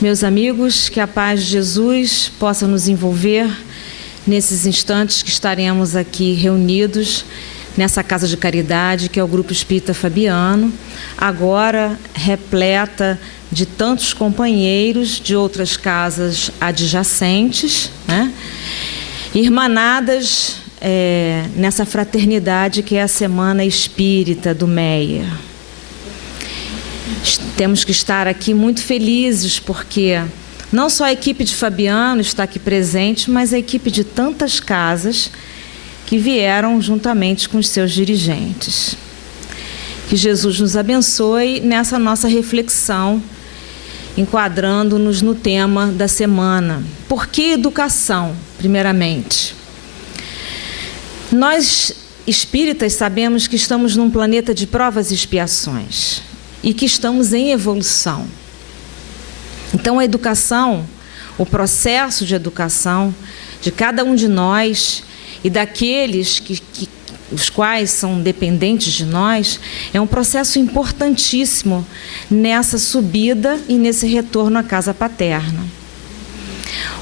Meus amigos, que a paz de Jesus possa nos envolver nesses instantes que estaremos aqui reunidos nessa casa de caridade que é o Grupo Espírita Fabiano, agora repleta de tantos companheiros de outras casas adjacentes, né? Irmanadas nessa fraternidade que é a Semana Espírita do Meia. Temos que estar aqui muito felizes porque não só a equipe de Fabiano está aqui presente, mas a equipe de tantas casas que vieram juntamente com os seus dirigentes. Que Jesus nos abençoe nessa nossa reflexão, enquadrando-nos no tema da semana. Por que educação, primeiramente? Nós, espíritas, sabemos que estamos num planeta de provas e expiações e que estamos em evolução. Então, a educação, o processo de educação de cada um de nós e daqueles os quais são dependentes de nós, é um processo importantíssimo nessa subida e nesse retorno à casa paterna.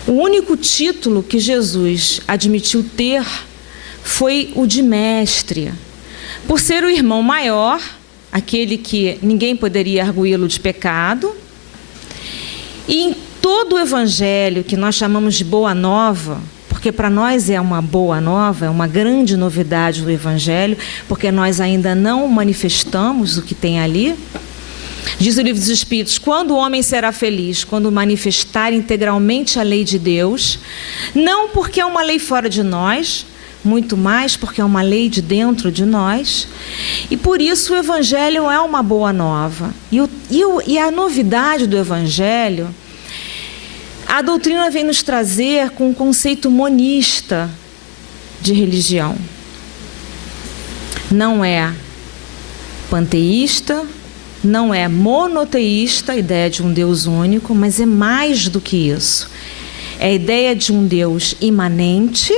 O único título que Jesus admitiu ter foi o de mestre, por ser o irmão maior, aquele que ninguém poderia arguí-lo de pecado. E em todo o evangelho que nós chamamos de Boa Nova, porque para nós é uma boa nova, é uma grande novidade do evangelho, porque nós ainda não manifestamos o que tem ali. Diz o Livro dos Espíritos: quando o homem será feliz? Quando manifestar integralmente a lei de Deus, não porque é uma lei fora de nós, muito mais porque é uma lei de dentro de nós, e por isso o Evangelho é uma boa nova. E a novidade do Evangelho, a doutrina vem nos trazer com um conceito monista de religião. Não é panteísta, não é monoteísta, a ideia de um Deus único, mas é mais do que isso. É a ideia de um Deus imanente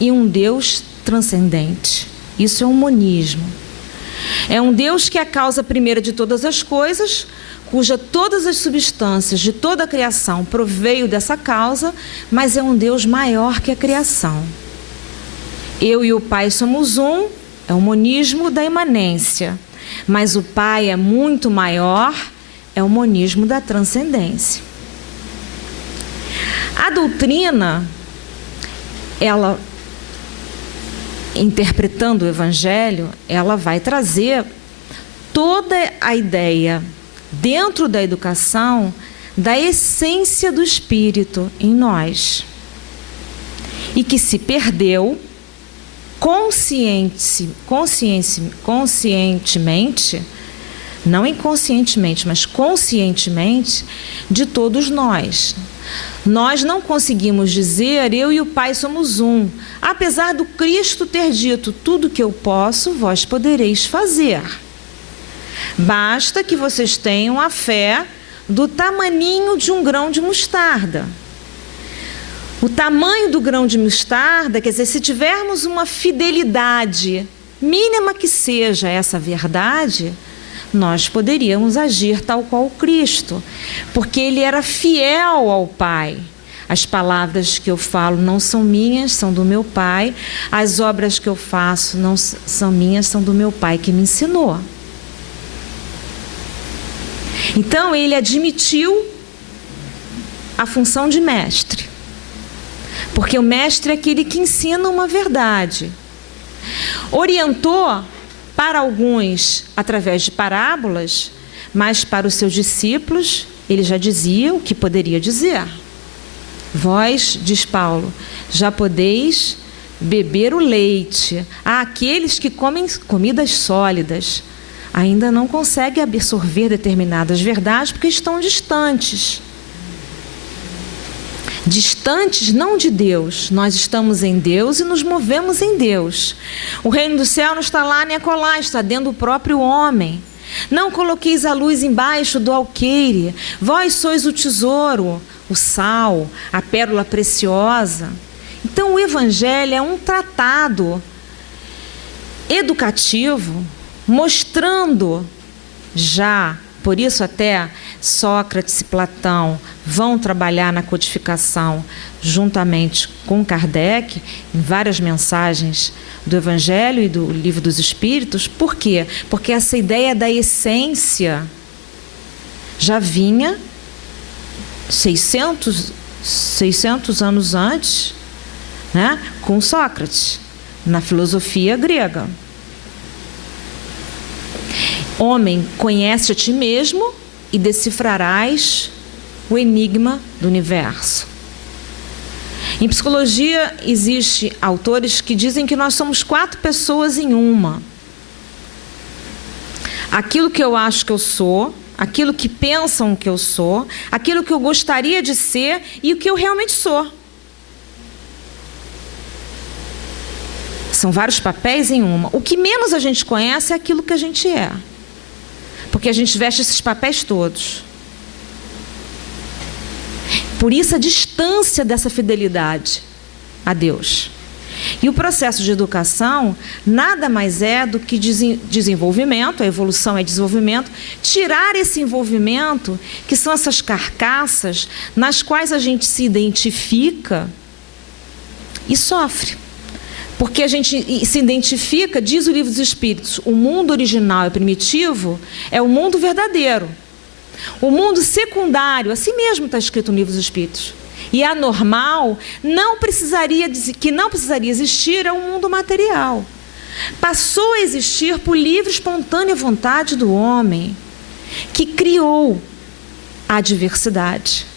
e um Deus transcendente. Isso é um monismo. É um Deus que é a causa primeira de todas as coisas, cuja todas as substâncias de toda a criação proveio dessa causa, mas é um Deus maior que a criação. Eu e o Pai somos um, é o monismo da imanência, mas o Pai é muito maior, é o monismo da transcendência. A doutrina, ela, interpretando o Evangelho, ela vai trazer toda a ideia dentro da educação da essência do Espírito em nós e que se perdeu conscientemente, não inconscientemente, mas conscientemente, de todos nós. Nós não conseguimos dizer, eu e o Pai somos um, apesar do Cristo ter dito, tudo que eu posso, vós podereis fazer. Basta que vocês tenham a fé do tamaninho de um grão de mostarda. O tamanho do grão de mostarda, quer dizer, se tivermos uma fidelidade, mínima que seja essa verdade, nós poderíamos agir tal qual o Cristo, porque ele era fiel ao Pai. As palavras que eu falo não são minhas, são do meu Pai. As obras que eu faço não são minhas, são do meu Pai que me ensinou. Então, ele admitiu a função de mestre, porque o mestre é aquele que ensina uma verdade. Orientou para alguns através de parábolas, mas para os seus discípulos ele já dizia o que poderia dizer. Vós, diz Paulo, já podeis beber o leite. Aqueles que comem comidas sólidas ainda não conseguem absorver determinadas verdades porque estão distantes. Distantes não de Deus, nós estamos em Deus e nos movemos em Deus. O reino do céu não está lá nem acolá, está dentro do próprio homem. Não coloqueis a luz embaixo do alqueire, vós sois o tesouro, o sal, a pérola preciosa. Então o Evangelho é um tratado educativo, mostrando já por isso até Sócrates e Platão vão trabalhar na codificação juntamente com Kardec, em várias mensagens do Evangelho e do Livro dos Espíritos. Por quê? Porque essa ideia da essência já vinha 600 anos antes, né, com Sócrates, na filosofia grega. Homem, conhece a ti mesmo e decifrarás o enigma do universo. Em psicologia, existem autores que dizem que nós somos 4 pessoas em uma. Aquilo que eu acho que eu sou, aquilo que pensam que eu sou, aquilo que eu gostaria de ser e o que eu realmente sou. São vários papéis em uma. O que menos a gente conhece é aquilo que a gente é. Porque a gente veste esses papéis todos. Por isso a distância dessa fidelidade a Deus. E o processo de educação nada mais é do que desenvolvimento, a evolução é desenvolvimento, tirar esse envolvimento, que são essas carcaças nas quais a gente se identifica e sofre. Porque a gente se identifica, diz o Livro dos Espíritos, o mundo original e primitivo é o mundo verdadeiro. O mundo secundário, assim mesmo está escrito no Livro dos Espíritos, e anormal, que não precisaria existir, é o mundo material. Passou a existir por livre e espontânea vontade do homem, que criou a diversidade.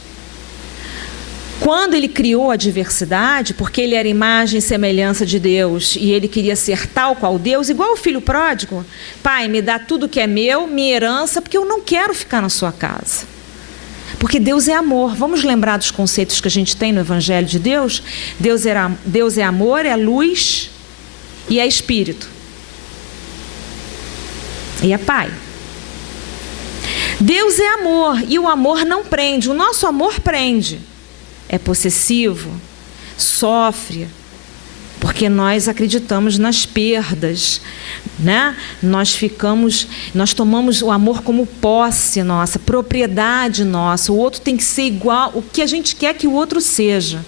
Quando ele criou a diversidade, porque ele era imagem e semelhança de Deus, e ele queria ser tal qual Deus, igual o filho pródigo: pai, me dá tudo que é meu, minha herança, porque eu não quero ficar na sua casa. Porque Deus é amor. Vamos lembrar dos conceitos que a gente tem no Evangelho de Deus? Deus é amor, é luz e é espírito. E é pai. Deus é amor, e o amor não prende. O nosso amor prende. É possessivo, sofre, porque nós acreditamos nas perdas, né? Nós tomamos o amor como posse nossa, propriedade nossa. O outro tem que ser igual o que a gente quer que o outro seja.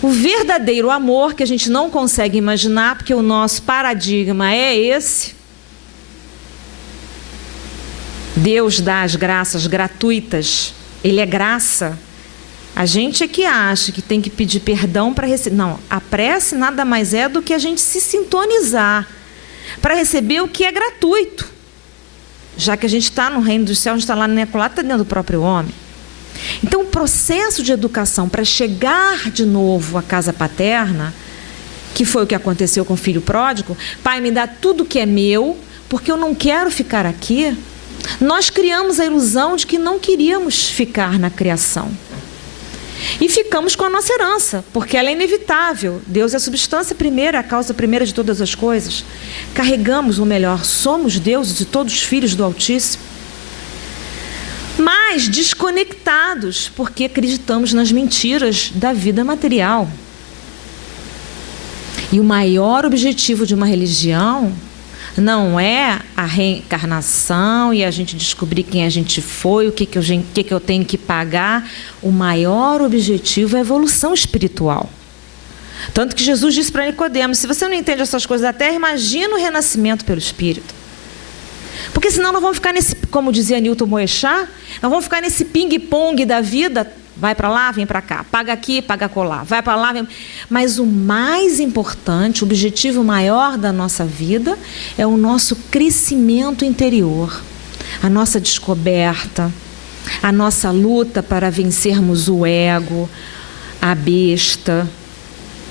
O verdadeiro amor, que a gente não consegue imaginar, porque o nosso paradigma é esse. Deus dá as graças gratuitas, Ele é graça. A gente é que acha que tem que pedir perdão para receber. Não, a prece nada mais é do que a gente se sintonizar para receber o que é gratuito. Já que a gente está no reino dos céus, a gente está lá no Necolá, está dentro do próprio homem. Então, o processo de educação para chegar de novo à casa paterna, que foi o que aconteceu com o filho pródigo: pai, me dá tudo que é meu, porque eu não quero ficar aqui. Nós criamos a ilusão de que não queríamos ficar na criação. E ficamos com a nossa herança, porque ela é inevitável. Deus é a substância primeira, a causa primeira de todas as coisas. Carregamos o melhor, somos deuses e todos filhos do Altíssimo. Mas desconectados, porque acreditamos nas mentiras da vida material. E o maior objetivo de uma religião não é a reencarnação e a gente descobrir quem a gente foi, o que eu tenho que pagar. O maior objetivo é a evolução espiritual. Tanto que Jesus disse para Nicodemos: se você não entende essas coisas da terra, imagina o renascimento pelo Espírito. Porque senão nós vamos ficar nesse, como dizia Newton Moechá, nós vamos ficar nesse ping-pong da vida. Vai para lá, vem para cá, paga aqui, paga acolá, vai para lá, vem... Mas o mais importante, o objetivo maior da nossa vida é o nosso crescimento interior, a nossa descoberta, a nossa luta para vencermos o ego, a besta,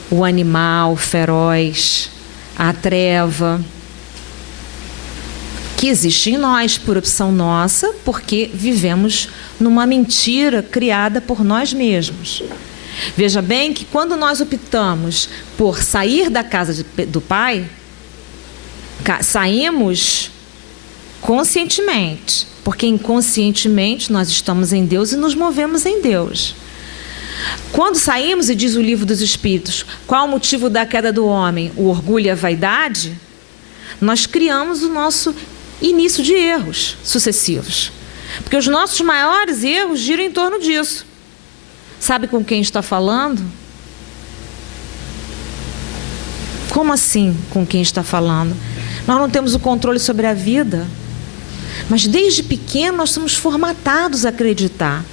o animal feroz, a treva, que existe em nós por opção nossa, porque vivemos numa mentira criada por nós mesmos. Veja bem que quando nós optamos por sair da casa do Pai, saímos conscientemente, porque inconscientemente nós estamos em Deus e nos movemos em Deus. Quando saímos, e diz o Livro dos Espíritos, qual o motivo da queda do homem? O orgulho e a vaidade? Nós criamos o nosso início de erros sucessivos. Porque os nossos maiores erros giram em torno disso. Sabe com quem está falando? Como assim com quem está falando? Nós não temos o controle sobre a vida. Mas desde pequeno nós somos formatados a acreditar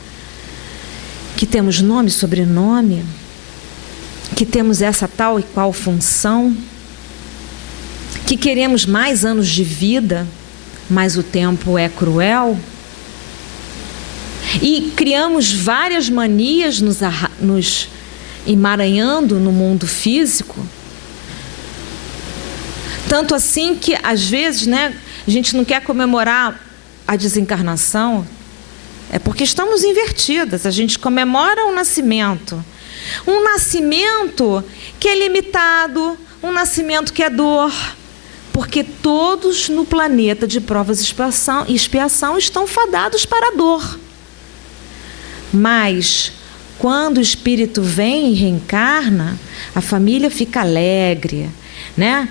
que temos nome, sobrenome, que temos essa tal e qual função, que queremos mais anos de vida, mas o tempo é cruel. E criamos várias manias nos emaranhando no mundo físico. Tanto assim que, às vezes, né, a gente não quer comemorar a desencarnação, é porque estamos invertidas. A gente comemora o nascimento. Um nascimento que é limitado, um nascimento que é dor. Porque todos no planeta de provas e expiação estão fadados para a dor. Mas, quando o espírito vem e reencarna, a família fica alegre, né?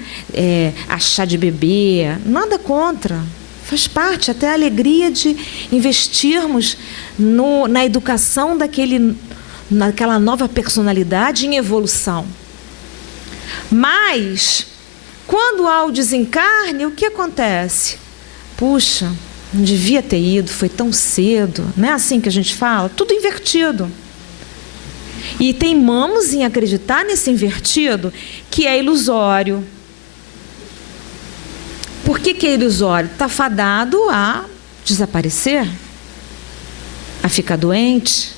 Achar de beber, nada contra. Faz parte até a alegria de investirmos na educação naquela nova personalidade em evolução. Mas, quando há o desencarne, o que acontece? Puxa, não devia ter ido, foi tão cedo. Não é assim que a gente fala? Tudo invertido. E teimamos em acreditar nesse invertido, que é ilusório. Por que é ilusório? Está fadado a desaparecer, a ficar doente.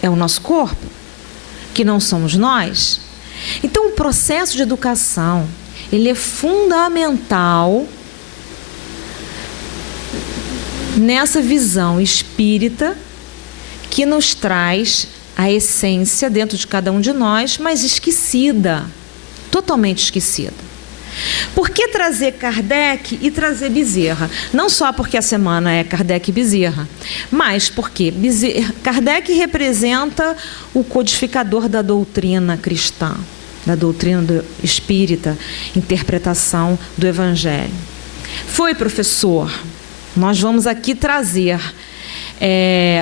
É o nosso corpo, que não somos nós. Então, o processo de educação, ele é fundamental nessa visão espírita que nos traz a essência dentro de cada um de nós, mas esquecida, totalmente esquecida. Por que trazer Kardec e trazer Bezerra? Não só porque a semana é Kardec e Bezerra, mas porque Kardec representa o codificador da doutrina cristã, da doutrina espírita, interpretação do Evangelho. Foi professor. Nós vamos aqui trazer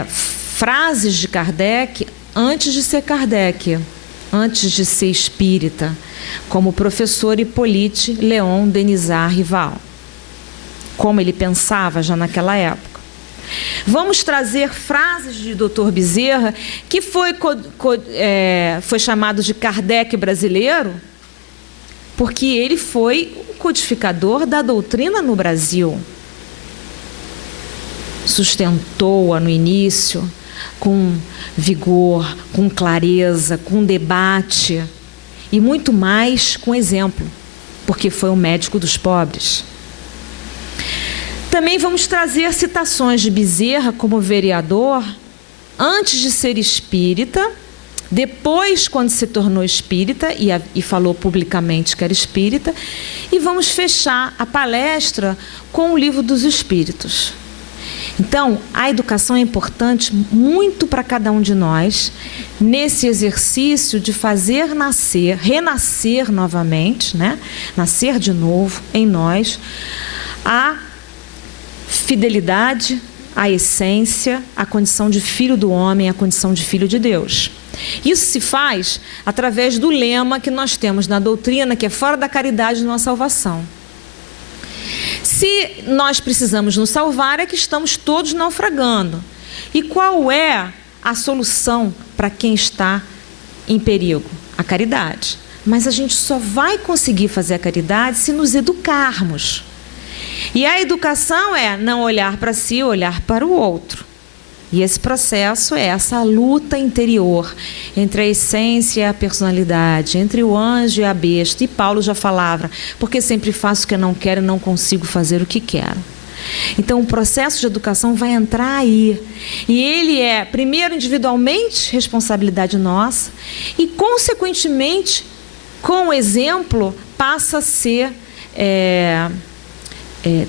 frases de Kardec antes de ser Kardec, antes de ser espírita, como o professor Hippolyte Léon Denisard Rival, como ele pensava já naquela época. Vamos trazer frases de Dr. Bezerra, que foi chamado de Kardec brasileiro, porque ele foi o codificador da doutrina no Brasil. Sustentou-a no início com vigor, com clareza, com debate e muito mais com exemplo, porque foi um médico dos pobres. Também vamos trazer citações de Bezerra como vereador, antes de ser espírita, depois quando se tornou espírita e falou publicamente que era espírita, e vamos fechar a palestra com o Livro dos Espíritos. Então, a educação é importante muito para cada um de nós, nesse exercício de fazer renascer novamente, né? Nascer de novo em nós, a fidelidade, a essência, a condição de filho do homem, a condição de filho de Deus. Isso se faz através do lema que nós temos na doutrina, que é fora da caridade não há salvação. Se nós precisamos nos salvar, é que estamos todos naufragando. E qual é a solução para quem está em perigo? A caridade. Mas a gente só vai conseguir fazer a caridade se nos educarmos. E a educação é não olhar para si, olhar para o outro. E esse processo é essa luta interior entre a essência e a personalidade, entre o anjo e a besta. E Paulo já falava, porque sempre faço o que eu não quero e não consigo fazer o que quero. Então, o processo de educação vai entrar aí. E ele é, primeiro, individualmente, responsabilidade nossa. E, consequentemente, com o exemplo, passa a ser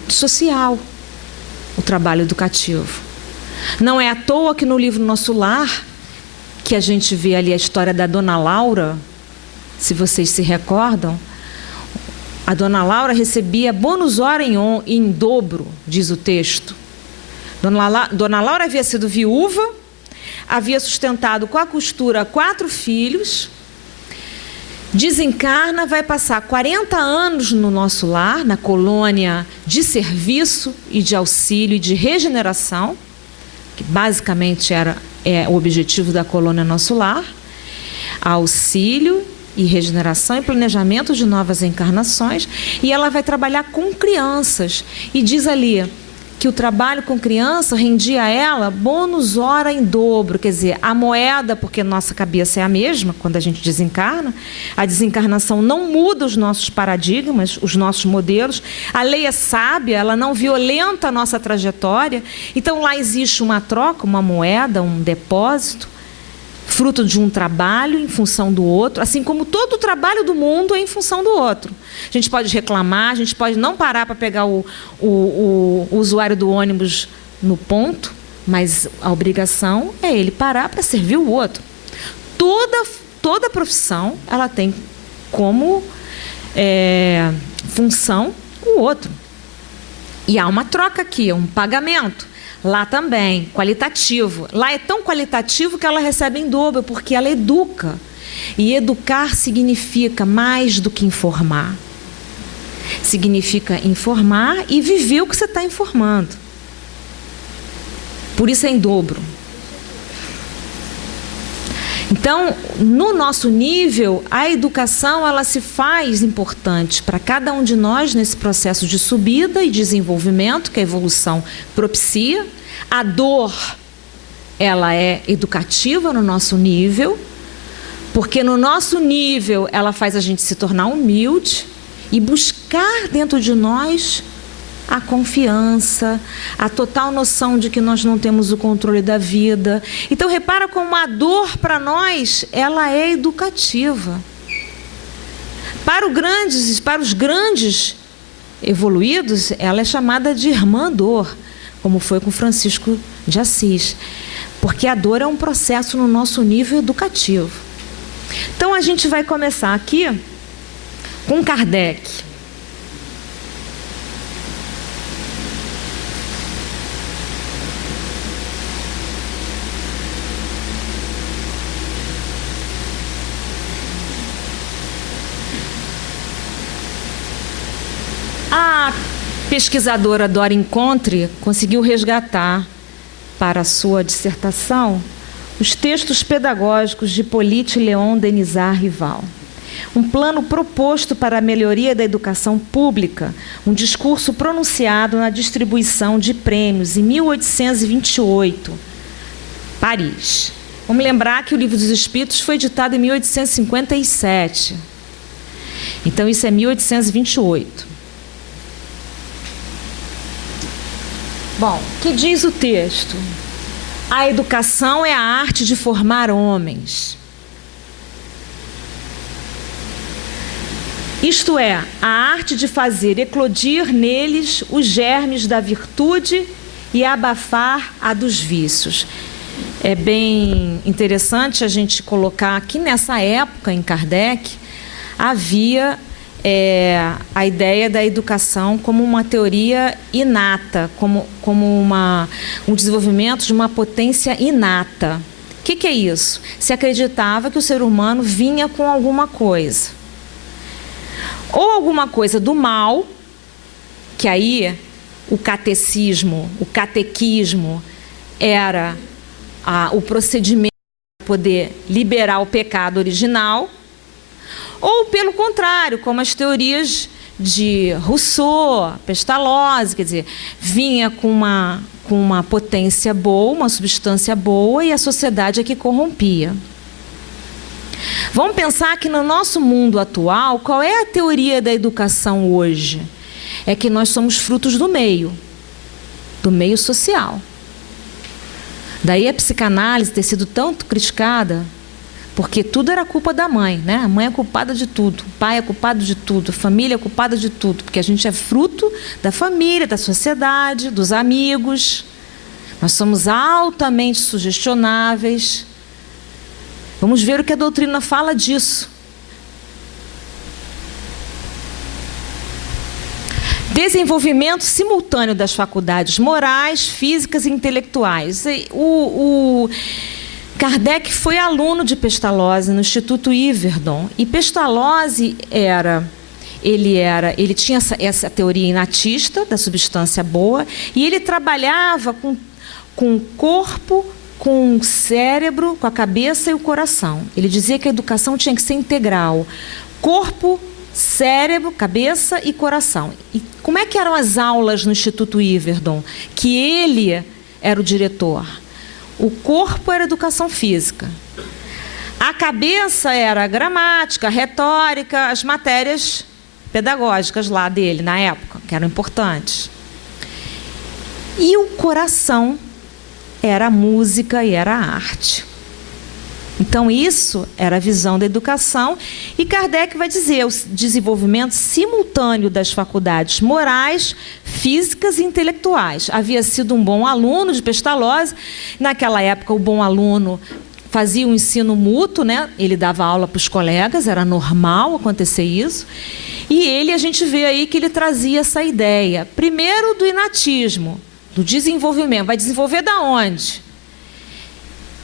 social, o trabalho educativo. Não é à toa que no livro Nosso Lar, que a gente vê ali a história da Dona Laura, se vocês se recordam, a Dona Laura recebia bônus hora em dobro, diz o texto, Dona Laura havia sido viúva, havia sustentado com a costura 4 filhos, desencarna, vai passar 40 anos no nosso lar, na colônia de serviço e de auxílio e de regeneração, que basicamente era o objetivo da colônia Nosso Lar, auxílio e regeneração e planejamento de novas encarnações, e ela vai trabalhar com crianças, e diz ali que o trabalho com criança rendia a ela bônus hora em dobro, quer dizer, a moeda, porque nossa cabeça é a mesma quando a gente desencarna, a desencarnação não muda os nossos paradigmas, os nossos modelos, a lei é sábia, ela não violenta a nossa trajetória, então lá existe uma troca, uma moeda, um depósito, fruto de um trabalho em função do outro, assim como todo o trabalho do mundo é em função do outro. A gente pode reclamar, a gente pode não parar para pegar o usuário do ônibus no ponto, mas a obrigação é ele parar para servir o outro. Toda profissão, ela tem como função o outro. E há uma troca aqui, um pagamento. Lá também, qualitativo. Lá é tão qualitativo que ela recebe em dobro, porque ela educa. E educar significa mais do que informar. Significa informar e viver o que você está informando. Por isso é em dobro. Então, no nosso nível, a educação ela se faz importante para cada um de nós nesse processo de subida e desenvolvimento que a evolução propicia. A dor, ela é educativa no nosso nível, porque no nosso nível ela faz a gente se tornar humilde e buscar dentro de nós a confiança, a total noção de que nós não temos o controle da vida. Então, repara como a dor para nós, ela é educativa. Para os grandes evoluídos, ela é chamada de irmã dor, como foi com Francisco de Assis. Porque a dor é um processo no nosso nível educativo. Então, a gente vai começar aqui com Kardec. A pesquisadora Dora Encontre conseguiu resgatar para a sua dissertação os textos pedagógicos de Hippolyte Léon Denisard Rival. Um plano proposto para a melhoria da educação pública, um discurso pronunciado na distribuição de prêmios em 1828, Paris. Vamos lembrar que o Livro dos Espíritos foi editado em 1857. Então, isso é 1828. Bom, o que diz o texto? A educação é a arte de formar homens. Isto é, a arte de fazer eclodir neles os germes da virtude e abafar a dos vícios. É bem interessante a gente colocar que nessa época, em Kardec, havia a ideia da educação como uma teoria inata, como um desenvolvimento de uma potência inata. O que é isso? Se acreditava que o ser humano vinha com alguma coisa. Ou alguma coisa do mal, que aí o catequismo era o procedimento para poder liberar o pecado original, ou pelo contrário, como as teorias de Rousseau, Pestalozzi, quer dizer, vinha com uma potência boa, uma substância boa, e a sociedade é que corrompia. Vamos pensar que no nosso mundo atual, qual é a teoria da educação hoje? É que nós somos frutos do meio social. Daí a psicanálise ter sido tanto criticada, porque tudo era culpa da mãe, né? A mãe é culpada de tudo, o pai é culpado de tudo, a família é culpada de tudo, porque a gente é fruto da família, da sociedade, dos amigos. Nós somos altamente sugestionáveis. Vamos ver o que a doutrina fala disso. Desenvolvimento simultâneo das faculdades morais, físicas e intelectuais. O Kardec foi aluno de Pestalozzi no Instituto Yverdon. E Pestalozzi ele tinha essa teoria inatista da substância boa, e ele trabalhava com o corpo, com o cérebro, com a cabeça e o coração. Ele dizia que a educação tinha que ser integral. Corpo, cérebro, cabeça e coração. E como é que eram as aulas no Instituto Yverdon? Que ele era o diretor. O corpo era educação física. A cabeça era gramática, retórica, as matérias pedagógicas lá dele, na época, que eram importantes. E o coração era a música e era a arte. Então, isso era a visão da educação. E Kardec vai dizer o desenvolvimento simultâneo das faculdades morais, físicas e intelectuais. Havia sido um bom aluno de Pestalozzi. Naquela época, o bom aluno fazia um ensino mútuo, né? Ele dava aula para os colegas, era normal acontecer isso. E a gente vê aí que ele trazia essa ideia, primeiro do inatismo, do desenvolvimento. Vai desenvolver da onde?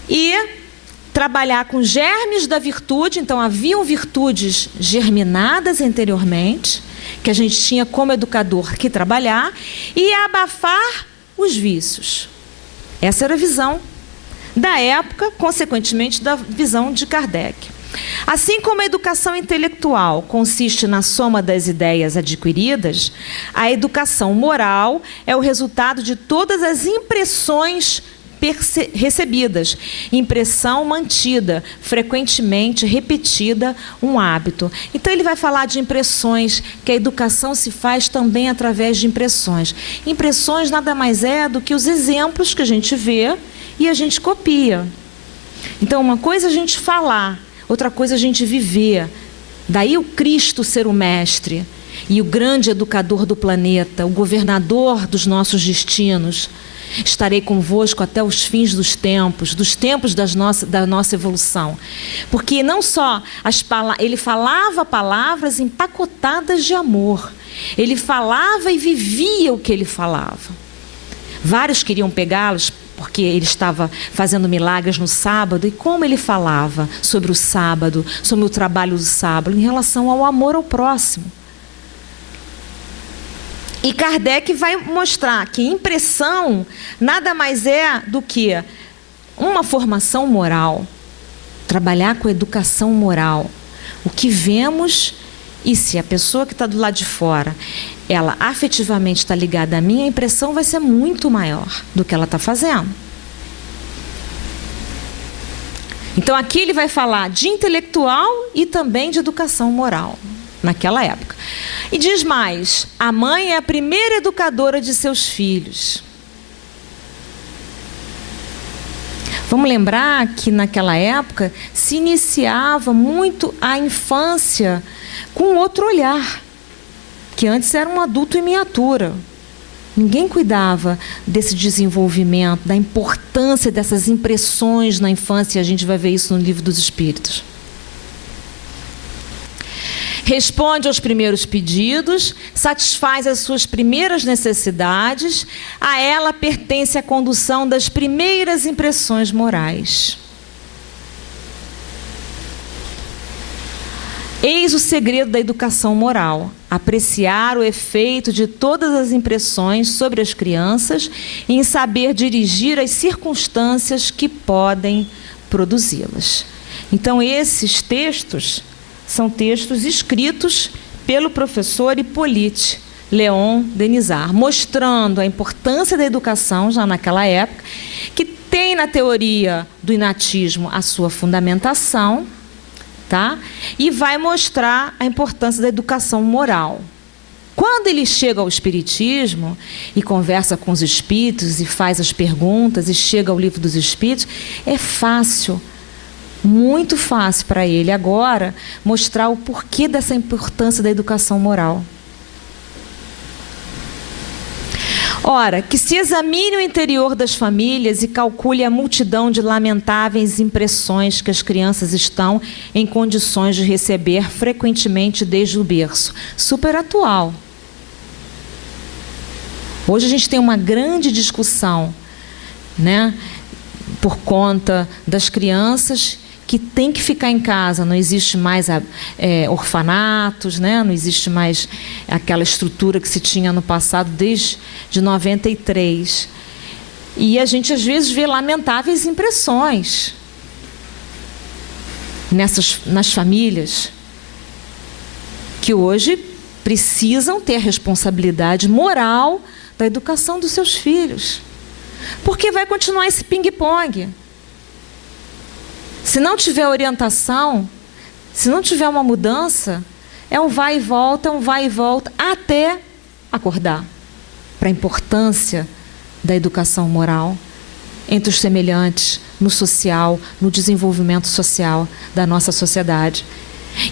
E trabalhar com germes da virtude. Então, haviam virtudes germinadas anteriormente, que a gente tinha como educador que trabalhar, e abafar os vícios. Essa era a visão da época, consequentemente, da visão de Kardec. Assim como a educação intelectual consiste na soma das ideias adquiridas, a educação moral é o resultado de todas as impressões recebidas, impressão mantida, frequentemente repetida, um hábito. Então ele vai falar de impressões, que a educação se faz também através de impressões. Impressões nada mais é do que os exemplos que a gente vê e a gente copia. Então uma coisa é a gente falar, outra coisa é a gente viver. Daí o Cristo ser o mestre e o grande educador do planeta, o governador dos nossos destinos. Estarei convosco até os fins dos tempos da nossa evolução. Porque não só ele falava palavras empacotadas de amor. Ele falava e vivia o que ele falava. Vários queriam pegá-los porque ele estava fazendo milagres no sábado. E como ele falava sobre o sábado, sobre o trabalho do sábado, em relação ao amor ao próximo. E Kardec vai mostrar que impressão nada mais é do que uma formação moral. Trabalhar com educação moral. O que vemos, e se a pessoa que está do lado de fora, ela afetivamente está ligada a mim, a impressão vai ser muito maior do que ela está fazendo. Então aqui ele vai falar de intelectual e também de educação moral, naquela época. E diz mais, a mãe é a primeira educadora de seus filhos. Vamos lembrar que naquela época se iniciava muito a infância com outro olhar, que antes era um adulto em miniatura. Ninguém cuidava desse desenvolvimento, da importância dessas impressões na infância, e a gente vai ver isso no Livro dos Espíritos. Responde aos primeiros pedidos, satisfaz as suas primeiras necessidades, a ela pertence a condução das primeiras impressões morais. Eis o segredo da educação moral: apreciar o efeito de todas as impressões sobre as crianças e em saber dirigir as circunstâncias que podem produzi-las. Então, esses textos são textos escritos pelo professor Hippolyte Léon Denisard, mostrando a importância da educação já naquela época, que tem na teoria do inatismo a sua fundamentação, tá? E vai mostrar a importância da educação moral. Quando ele chega ao Espiritismo e conversa com os espíritos e faz as perguntas e chega ao Livro dos Espíritos, é fácil, muito fácil para ele agora mostrar o porquê dessa importância da educação moral. Ora, que se examine o interior das famílias e calcule a multidão de lamentáveis impressões que as crianças estão em condições de receber frequentemente desde o berço. Super atual. Hoje a gente tem uma grande discussão, né, por conta das crianças que têm que ficar em casa. Não existe mais orfanatos, né? Não existe mais aquela estrutura que se tinha no passado, desde 93. E a gente, às vezes, vê lamentáveis impressões nas famílias que hoje precisam ter a responsabilidade moral da educação dos seus filhos. Porque vai continuar esse ping-pong. Se não tiver orientação, se não tiver uma mudança, é um vai e volta, até acordar para a importância da educação moral entre os semelhantes, no social, no desenvolvimento social da nossa sociedade.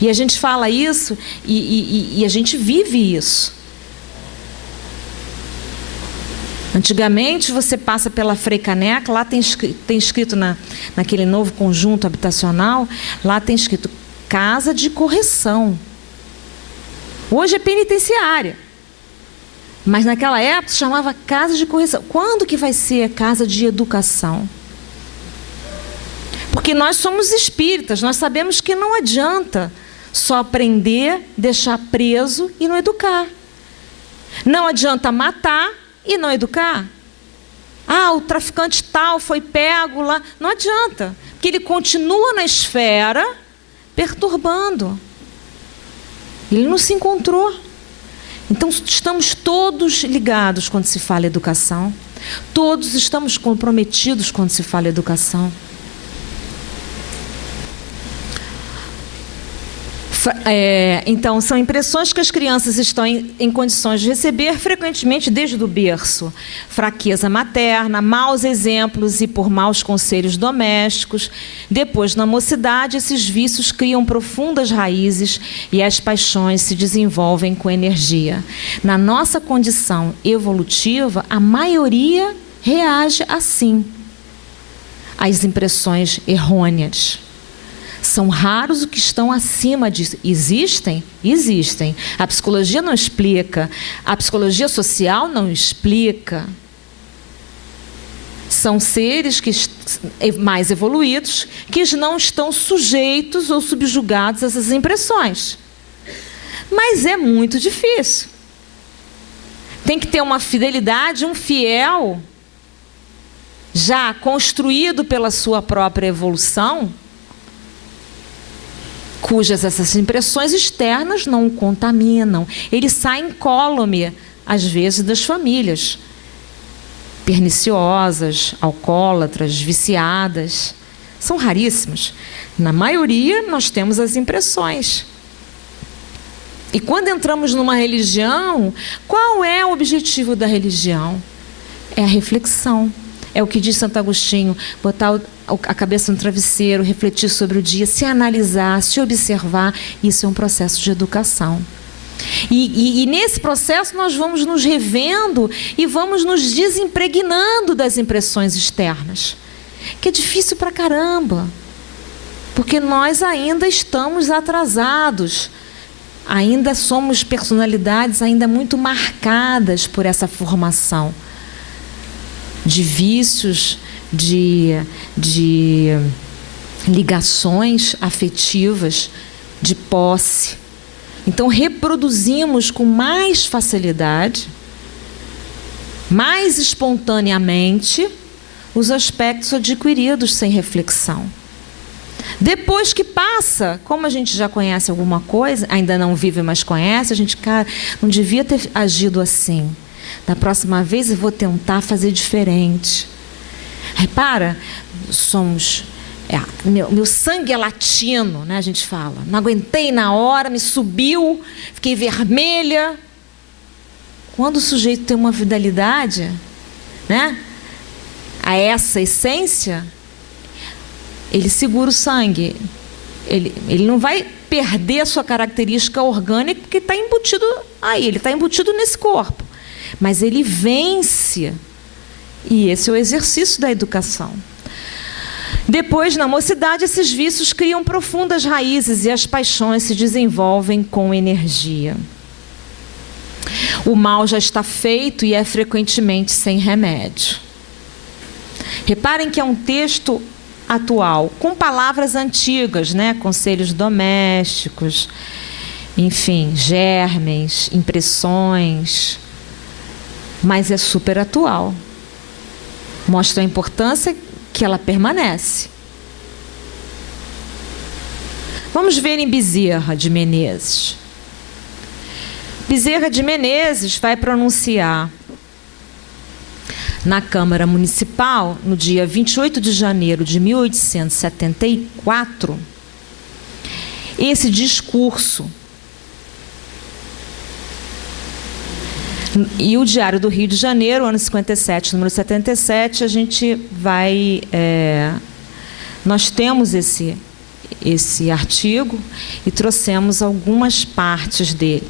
E a gente fala isso e a gente vive isso. Antigamente, você passa pela Frei Caneca, lá tem escrito naquele novo conjunto habitacional, lá tem escrito casa de correção. Hoje é penitenciária. Mas naquela época se chamava casa de correção. Quando que vai ser casa de educação? Porque nós somos espíritas, nós sabemos que não adianta só aprender, deixar preso e não educar. Não adianta matar e não educar. O traficante tal foi pego lá. Não adianta, porque ele continua na esfera perturbando. Ele não se encontrou. Então, estamos todos ligados quando se fala educação. Todos estamos comprometidos quando se fala educação. Então, são impressões que as crianças estão em condições de receber frequentemente desde o berço. Fraqueza materna, maus exemplos e por maus conselhos domésticos. Depois, na mocidade, esses vícios criam profundas raízes e as paixões se desenvolvem com energia. Na nossa condição evolutiva, a maioria reage assim às impressões errôneas. São raros os que estão acima disso. Existem? Existem. A psicologia não explica. A psicologia social não explica. São seres mais evoluídos que não estão sujeitos ou subjugados a essas impressões. Mas é muito difícil. Tem que ter uma fidelidade, um fiel, já construído pela sua própria evolução, cujas essas impressões externas não o contaminam. Ele sai incólume, às vezes, das famílias perniciosas, alcoólatras, viciadas. São raríssimas. Na maioria, nós temos as impressões. E quando entramos numa religião, qual é o objetivo da religião? É a reflexão. É o que diz Santo Agostinho, botar a cabeça no travesseiro, refletir sobre o dia, se analisar, se observar. Isso é um processo de educação. E nesse processo nós vamos nos revendo e vamos nos desimpregnando das impressões externas. Que é difícil pra caramba. Porque nós ainda estamos atrasados. Ainda somos personalidades ainda muito marcadas por essa formação de vícios, de ligações afetivas, de posse. Então, reproduzimos com mais facilidade, mais espontaneamente, os aspectos adquiridos sem reflexão. Depois que passa, como a gente já conhece alguma coisa, ainda não vive, mas conhece, a gente, cara, não devia ter agido assim. Da próxima vez eu vou tentar fazer diferente. Repara, somos... meu sangue é latino, né, a gente fala. Não aguentei na hora, me subiu, fiquei vermelha. Quando o sujeito tem uma fidelidade, né, a essa essência, ele segura o sangue. Ele não vai perder a sua característica orgânica porque está embutido aí, ele está embutido nesse corpo. Mas ele vence. E esse é o exercício da educação. Depois, na mocidade, esses vícios criam profundas raízes e as paixões se desenvolvem com energia. O mal já está feito e é frequentemente sem remédio. Reparem que é um texto atual, com palavras antigas, né? Conselhos domésticos, enfim, germens, impressões, mas é super atual. Mostra a importância que ela permanece. Vamos ver em Bezerra de Menezes. Bezerra de Menezes vai pronunciar na Câmara Municipal, no dia 28 de janeiro de 1874, esse discurso. E o Diário do Rio de Janeiro, ano 57, número 77, a gente vai... nós temos esse artigo e trouxemos algumas partes dele.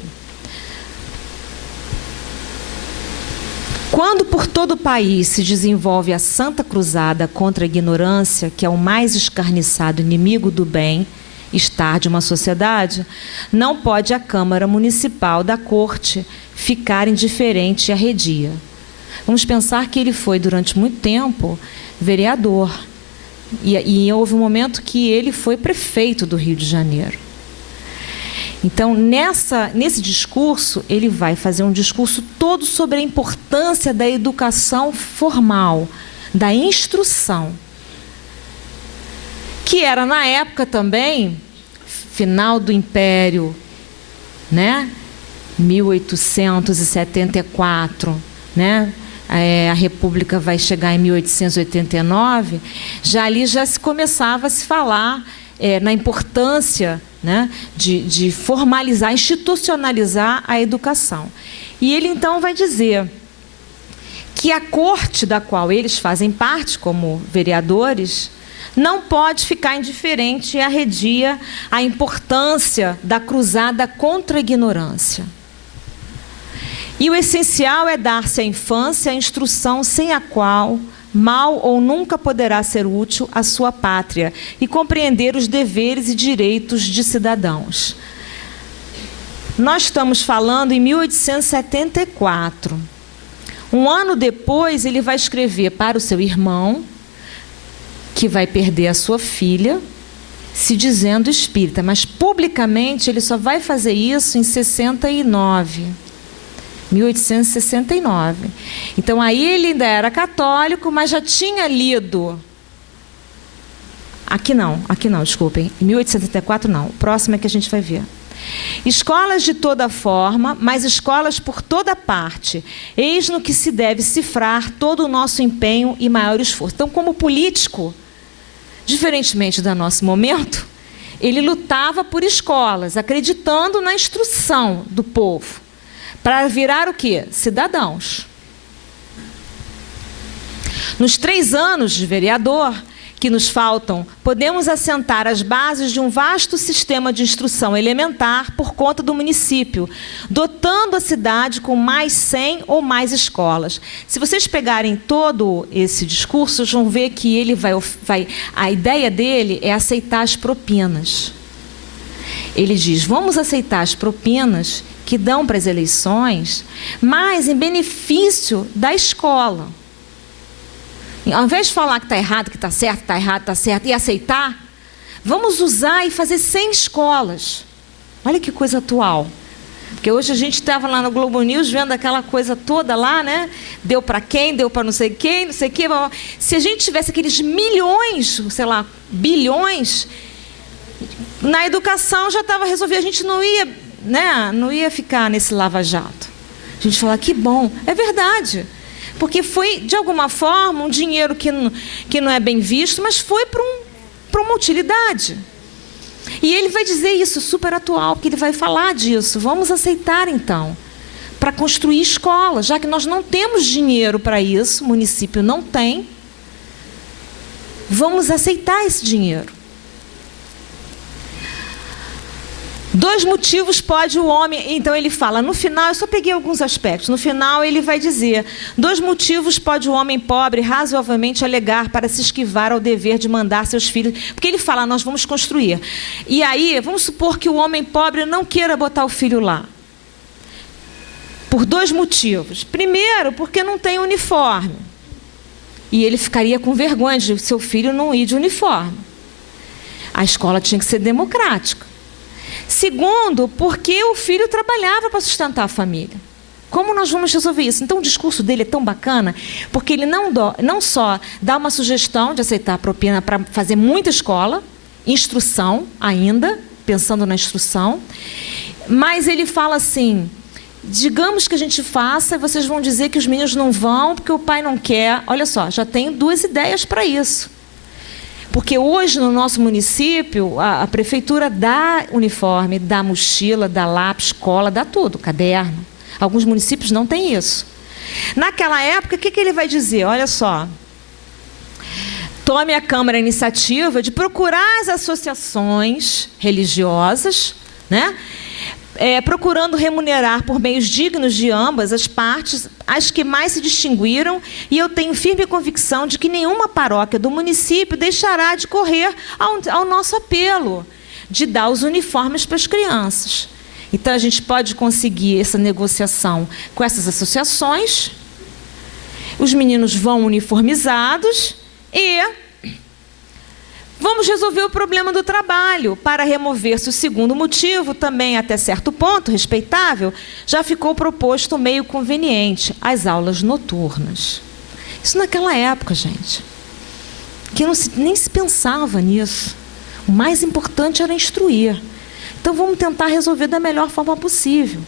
Quando por todo o país se desenvolve a Santa Cruzada contra a ignorância, que é o mais escarniçado inimigo do bem-estar de uma sociedade, não pode a Câmara Municipal da Corte ficar indiferente e arredia. Vamos pensar que ele foi, durante muito tempo, vereador. E houve um momento que ele foi prefeito do Rio de Janeiro. Então, nesse discurso, ele vai fazer um discurso todo sobre a importância da educação formal, da instrução, que era, na época também, final do Império, né? 1874, né? A República vai chegar em 1889, ali já se começava a se falar na importância, né, de formalizar, institucionalizar a educação. E ele então vai dizer que a corte da qual eles fazem parte como vereadores não pode ficar indiferente e arredia a importância da cruzada contra a ignorância. E o essencial é dar-se à infância a instrução sem a qual mal ou nunca poderá ser útil à sua pátria e compreender os deveres e direitos de cidadãos. Nós estamos falando em 1874. Um ano depois, ele vai escrever para o seu irmão, que vai perder a sua filha, se dizendo espírita, mas publicamente ele só vai fazer isso em 1869. Então, aí ele ainda era católico, mas já tinha lido. Aqui não, desculpem. Em 1874 não. O próximo é que a gente vai ver. Escolas de toda forma, mas escolas por toda parte. Eis no que se deve cifrar todo o nosso empenho e maior esforço. Então, como político, diferentemente do nosso momento, ele lutava por escolas, acreditando na instrução do povo. Para virar o quê? Cidadãos. Nos 3 anos de vereador que nos faltam, podemos assentar as bases de um vasto sistema de instrução elementar por conta do município, dotando a cidade com mais 100 ou mais escolas. Se vocês pegarem todo esse discurso, vocês vão ver que ele a ideia dele é aceitar as propinas. Ele diz, vamos aceitar as propinas que dão para as eleições, mas em benefício da escola. Ao invés de falar que está errado, que está certo, está errado, está certo, e aceitar, vamos usar e fazer 100 escolas. Olha que coisa atual. Porque hoje a gente estava lá no Globo News vendo aquela coisa toda lá, né? Deu para quem, deu para não sei quem, não sei o quê. Se a gente tivesse aqueles milhões, sei lá, bilhões, na educação já estava resolvido, a gente não ia... né? Não ia ficar nesse lava-jato. A gente fala, que bom. É verdade. Porque foi, de alguma forma, um dinheiro que não é bem visto, mas foi para uma utilidade. E ele vai dizer isso, super atual, porque ele vai falar disso. Vamos aceitar, então, para construir escolas, já que nós não temos dinheiro para isso, o município não tem. Vamos aceitar esse dinheiro. 2 motivos pode o homem... Então, ele fala, no final, eu só peguei alguns aspectos. No final, ele vai dizer, 2 motivos pode o homem pobre razoavelmente alegar para se esquivar ao dever de mandar seus filhos... Porque ele fala, nós vamos construir. E aí, vamos supor que o homem pobre não queira botar o filho lá. Por 2 motivos. Primeiro, porque não tem uniforme. E ele ficaria com vergonha de seu filho não ir de uniforme. A escola tinha que ser democrática. Segundo, porque o filho trabalhava para sustentar a família. Como nós vamos resolver isso? Então, o discurso dele é tão bacana, porque ele não só dá uma sugestão de aceitar a propina para fazer muita escola, instrução ainda, pensando na instrução, mas ele fala assim, digamos que a gente faça, vocês vão dizer que os meninos não vão porque o pai não quer. Olha só, já tenho 2 ideias para isso. Porque hoje no nosso município, a prefeitura dá uniforme, dá mochila, dá lápis, cola, dá tudo, caderno. Alguns municípios não têm isso. Naquela época, o que ele vai dizer? Olha só. Tome a Câmara a iniciativa de procurar as associações religiosas, né? Procurando remunerar por meios dignos de ambas as partes, as que mais se distinguiram, e eu tenho firme convicção de que nenhuma paróquia do município deixará de correr ao nosso apelo, de dar os uniformes para as crianças. Então, a gente pode conseguir essa negociação com essas associações, os meninos vão uniformizados e vamos resolver o problema do trabalho. Para remover-se o segundo motivo, também até certo ponto, respeitável, já ficou proposto um meio conveniente, as aulas noturnas. Isso naquela época, gente, que nem se pensava nisso. O mais importante era instruir. Então, vamos tentar resolver da melhor forma possível.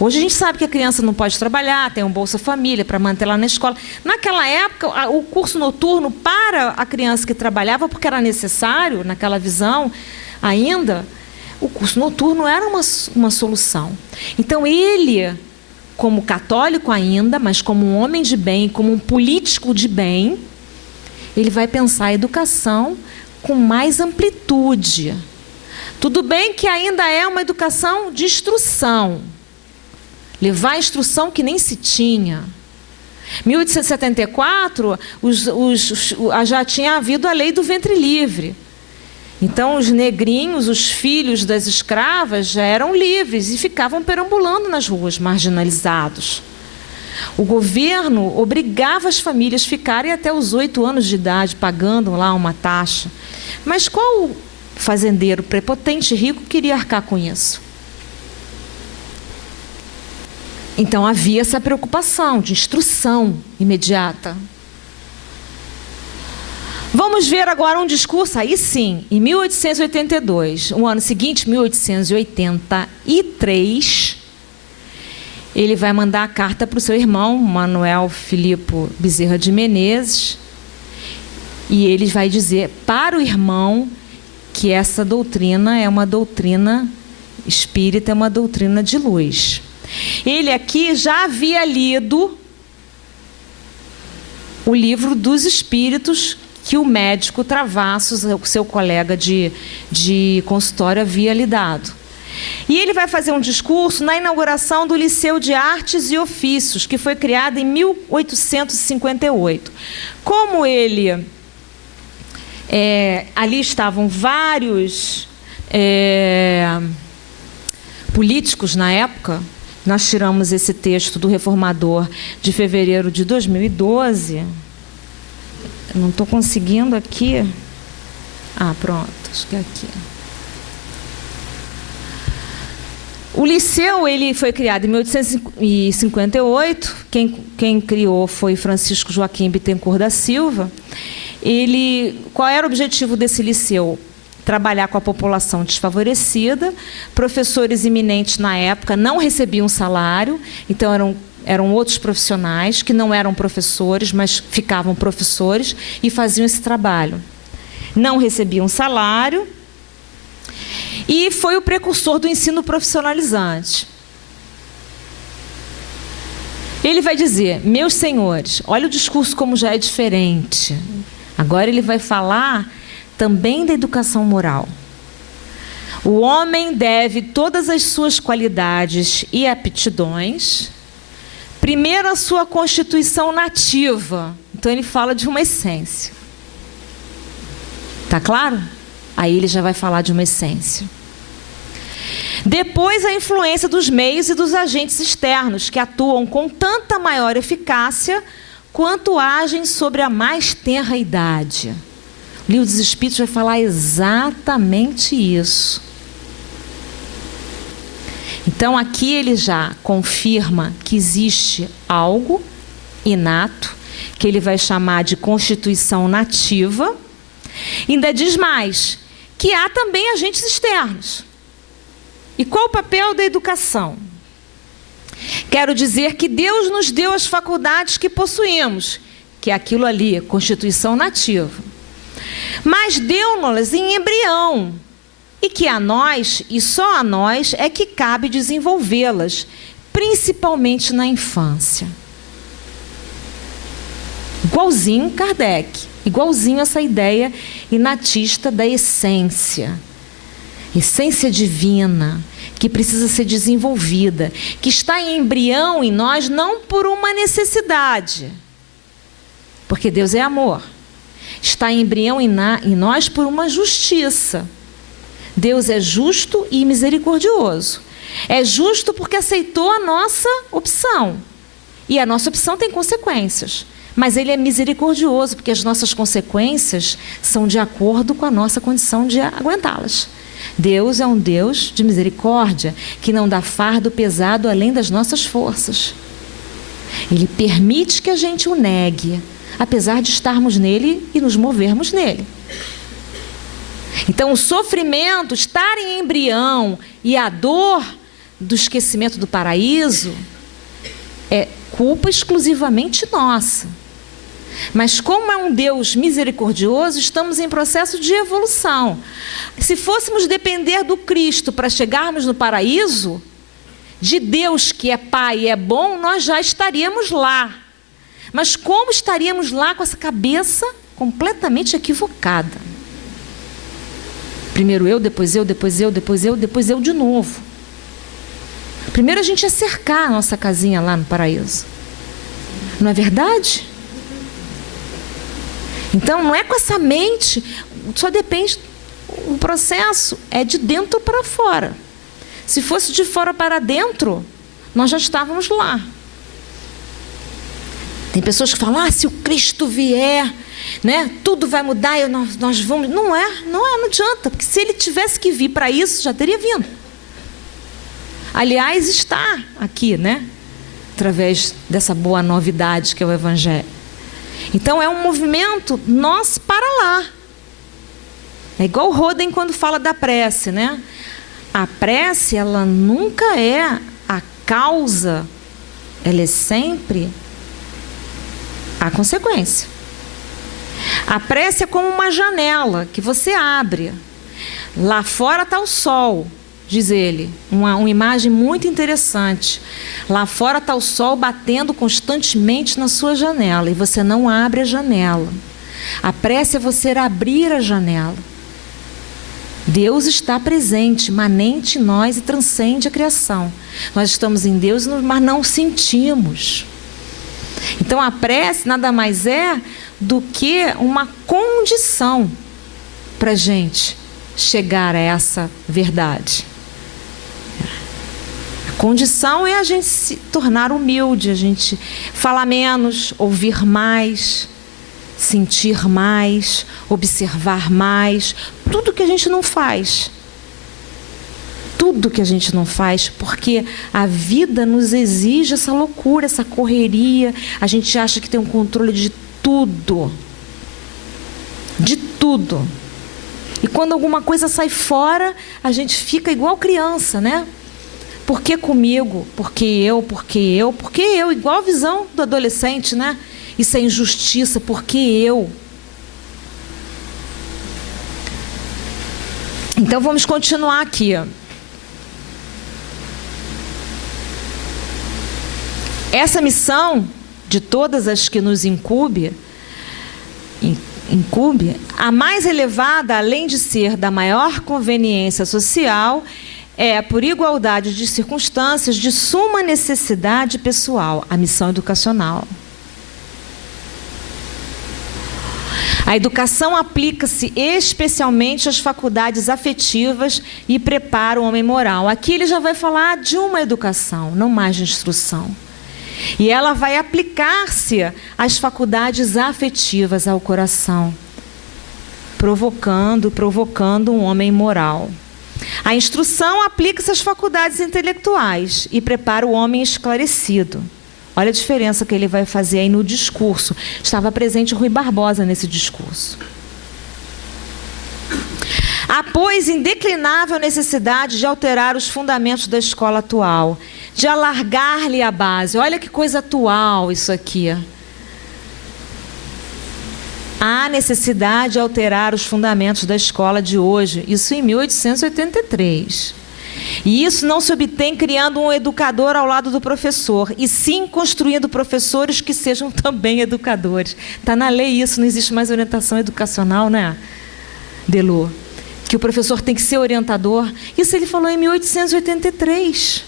Hoje a gente sabe que a criança não pode trabalhar, tem um Bolsa Família para manter lá na escola. Naquela época, o curso noturno para a criança que trabalhava, porque era necessário, naquela visão ainda, o curso noturno era uma solução. Então, ele, como católico ainda, mas como um homem de bem, como um político de bem, ele vai pensar a educação com mais amplitude. Tudo bem que ainda é uma educação de instrução. Levar a instrução que nem se tinha. Em 1874, já tinha havido a lei do ventre livre. Então, os negrinhos, os filhos das escravas, já eram livres e ficavam perambulando nas ruas, marginalizados. O governo obrigava as famílias a ficarem até os 8 anos de idade, pagando lá uma taxa. Mas qual fazendeiro prepotente e rico queria arcar com isso? Então, havia essa preocupação de instrução imediata. Vamos ver agora um discurso, aí sim, em 1882. O ano seguinte, 1883, ele vai mandar a carta para o seu irmão, Manuel Filipe Bezerra de Menezes, e ele vai dizer para o irmão que essa doutrina é uma doutrina espírita, é uma doutrina de luz. Ele aqui já havia lido o livro dos Espíritos que o médico Travassos, o seu colega de consultório, havia lhe dado. E ele vai fazer um discurso na inauguração do Liceu de Artes e Ofícios, que foi criado em 1858. Como ele... ali estavam vários políticos na época. Nós tiramos esse texto do Reformador de fevereiro de 2012. Eu não estou conseguindo aqui. Pronto, acho que é aqui. O liceu ele foi criado em 1858. Quem criou foi Francisco Joaquim Bittencourt da Silva. Qual era o objetivo desse liceu? Trabalhar com a população desfavorecida. Professores eminentes na época não recebiam salário, então eram outros profissionais que não eram professores, mas ficavam professores e faziam esse trabalho. Não recebiam salário e foi o precursor do ensino profissionalizante. Ele vai dizer, meus senhores, olha o discurso como já é diferente. Agora ele vai falar também da educação moral. O homem deve todas as suas qualidades e aptidões, primeiro a sua constituição nativa. Então ele fala de uma essência. Tá claro? Aí ele já vai falar de uma essência. Depois, a influência dos meios e dos agentes externos, que atuam com tanta maior eficácia quanto agem sobre a mais tenra idade. O Livro dos Espíritos vai falar exatamente isso. Então, aqui ele já confirma que existe algo inato, que ele vai chamar de constituição nativa. Ainda diz mais, que há também agentes externos. E qual o papel da educação? Quero dizer que Deus nos deu as faculdades que possuímos, que é aquilo ali, constituição nativa. Mas deu-nos-las em embrião, e que a nós, e só a nós, é que cabe desenvolvê-las, principalmente na infância. Igualzinho Kardec, igualzinho essa ideia inatista da essência divina, que precisa ser desenvolvida, que está em embrião em nós não por uma necessidade, porque Deus é amor. Está em embrião em nós por uma justiça. Deus é justo e misericordioso. É justo porque aceitou a nossa opção. E a nossa opção tem consequências. Mas Ele é misericordioso, porque as nossas consequências são de acordo com a nossa condição de aguentá-las. Deus é um Deus de misericórdia, que não dá fardo pesado além das nossas forças. Ele permite que a gente o negue, apesar de estarmos nele e nos movermos nele. Então, o sofrimento, estar em embrião e a dor do esquecimento do paraíso é culpa exclusivamente nossa. Mas como é um Deus misericordioso, estamos em processo de evolução. Se fôssemos depender do Cristo para chegarmos no paraíso, de Deus que é Pai e é bom, nós já estaríamos lá. Mas como estaríamos lá com essa cabeça completamente equivocada? Primeiro eu, depois eu, depois eu, depois eu, depois eu de novo. Primeiro a gente ia cercar a nossa casinha lá no paraíso. Não é verdade? Então não é com essa mente, só depende, o processo é de dentro para fora. Se fosse de fora para dentro, nós já estávamos lá. Tem pessoas que falam, se o Cristo vier, né, tudo vai mudar e nós vamos... Não adianta, porque se ele tivesse que vir para isso, já teria vindo. Aliás, está aqui, né, através dessa boa novidade que é o Evangelho. Então é um movimento nós para lá. É igual o Roden quando fala da prece, né? A prece, ela nunca é a causa, ela é sempre a consequência. A prece é como uma janela que você abre. Lá fora está o sol, diz ele. Uma imagem muito interessante. Lá fora está o sol batendo constantemente na sua janela e você não abre a janela. A prece é você abrir a janela. Deus está presente, imanente em nós e transcende a criação. Nós estamos em Deus, mas não sentimos. Então a prece nada mais é do que uma condição para a gente chegar a essa verdade. A condição é a gente se tornar humilde, a gente falar menos, ouvir mais, sentir mais, observar mais, tudo que a gente não faz. Tudo que a gente não faz, porque a vida nos exige essa loucura, essa correria. A gente acha que tem um controle de tudo. De tudo. E quando alguma coisa sai fora, a gente fica igual criança, né? Por que comigo? Por que eu? Por que eu? Por que eu? Igual a visão do adolescente, né? Isso é injustiça, por que eu? Então vamos continuar aqui, ó. Essa missão, de todas as que nos incumbe, a mais elevada, além de ser da maior conveniência social, é, por igualdade de circunstâncias, de suma necessidade pessoal, a missão educacional. A educação aplica-se especialmente às faculdades afetivas e prepara o homem moral. Aqui ele já vai falar de uma educação, não mais de instrução. E ela vai aplicar-se às faculdades afetivas, ao coração, provocando um homem moral. A instrução aplica-se às faculdades intelectuais e prepara o homem esclarecido. Olha a diferença que ele vai fazer aí no discurso. Estava presente Rui Barbosa nesse discurso. Há, pois, indeclinável necessidade de alterar os fundamentos da escola atual, de alargar-lhe a base. Olha que coisa atual isso aqui. Há necessidade de alterar os fundamentos da escola de hoje. Isso em 1883. E isso não se obtém criando um educador ao lado do professor, e sim construindo professores que sejam também educadores. Está na lei isso, não existe mais orientação educacional, né, Delô? Que o professor tem que ser orientador. Isso ele falou em 1883.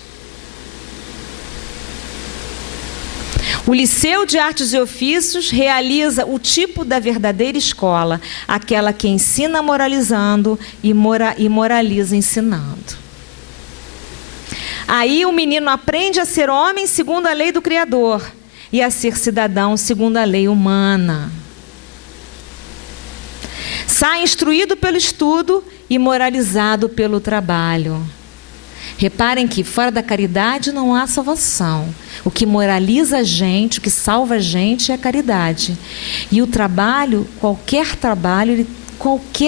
O Liceu de Artes e Ofícios realiza o tipo da verdadeira escola, aquela que ensina moralizando e moraliza ensinando. Aí o menino aprende a ser homem segundo a lei do Criador e a ser cidadão segundo a lei humana. Sai instruído pelo estudo e moralizado pelo trabalho. Reparem que fora da caridade não há salvação. O que moraliza a gente, o que salva a gente é a caridade. E o trabalho, qualquer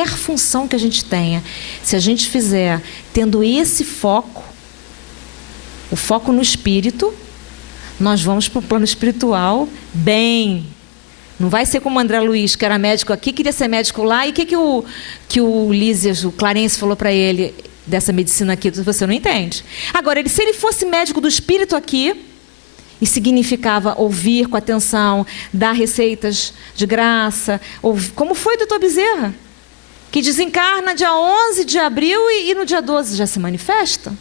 função que a gente tenha, se a gente fizer tendo esse foco, o foco no espírito, nós vamos para o plano espiritual bem. Não vai ser como o André Luiz, que era médico aqui, queria ser médico lá, e o que o Lísias, o Clarence falou para ele dessa medicina aqui, você não entende. Agora, se ele fosse médico do espírito aqui, e significava ouvir com atenção, dar receitas de graça, como foi doutor Bezerra, que desencarna dia 11 de abril e no dia 12 já se manifesta.